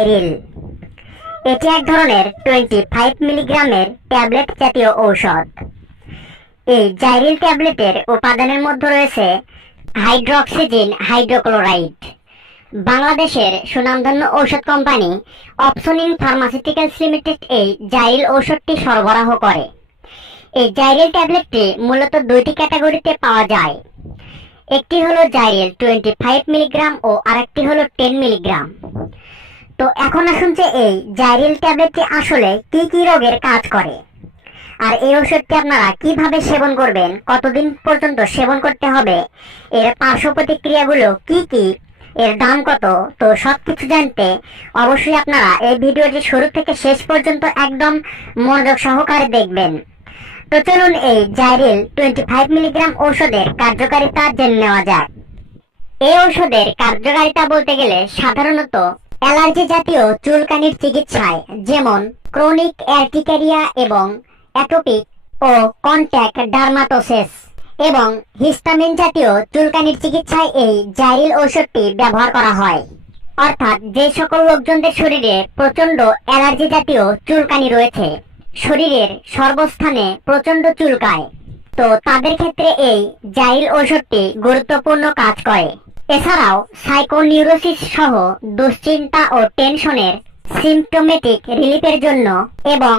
জাইরিল এটি এক ধরনের টোয়েন্টি ফাইভ মিলিগ্রামের ট্যাবলেট জাতীয় ঔষধ। এই জাইরিল ট্যাবলেটের উপাদানের মধ্যে রয়েছে হাইড্রোক্সিজিন হাইড্রোক্লোরাইড। বাংলাদেশের সুনামধন্য ঔষধ কোম্পানি অপসনিন ফার্মাসিউটিক্যালস লিমিটেড এই জাইরিল ঔষধটি সরবরাহ করে। এই জাইরিল ট্যাবলেটটি মূলত দুইটি ক্যাটাগরিতে পাওয়া যায়। একটি হলো জাইরিল টোয়েন্টি ফাইভ মিলিগ্রাম ও আরেকটি হলো টেন মিলিগ্রাম। তো এখন আসুন যে এই জাইরিল ট্যাবলেটটি আসলে কি কি রোগের কাজ করে। আর এই ওষুধটি আপনারা কীভাবে সেবন করবেন, কতদিন পর্যন্ত সেবন করতে হবে, এর পার্শ্ব প্রতিক্রিয়াগুলো কি কি, এর দাম কত, তো সবকিছু জানতে অবশ্যই আপনারা এই ভিডিওটি শুরু থেকে শেষ পর্যন্ত একদম মনোযোগ সহকারে দেখবেন। তো চলুন এই জাইরিল টোয়েন্টি ফাইভ মিলিগ্রাম ঔষধের কার্যকারিতা জেনে নেওয়া যাক। এই ঔষধের কার্যকারিতা বলতে গেলে সাধারণত অ্যালার্জি জাতীয় চুলকানির চিকিৎসায় যেমন ক্রনিক অ্যার্টিকারিয়া এবং অ্যাটোপিক ও কন্ট্যাক্ট ডার্মাটোসিস এবং হিস্টামিন জাতীয় চুলকানির চিকিৎসায় এই জাইরিল ঔষধটি ব্যবহার করা হয়। অর্থাৎ যে সকল লোকজনদের শরীরে প্রচণ্ড অ্যালার্জি জাতীয় চুলকানি রয়েছে, শরীরের সর্বস্থানে প্রচণ্ড চুলকায়। তো তাদের ক্ষেত্রে এই জাইল ঔষধটি গুরুত্বপূর্ণ কাজ করে। এছাড়াও সাইকোনিউরোসিস সহ দুশ্চিন্তা ও টেনশনের সিমটোমেটিক রিলিফের জন্য এবং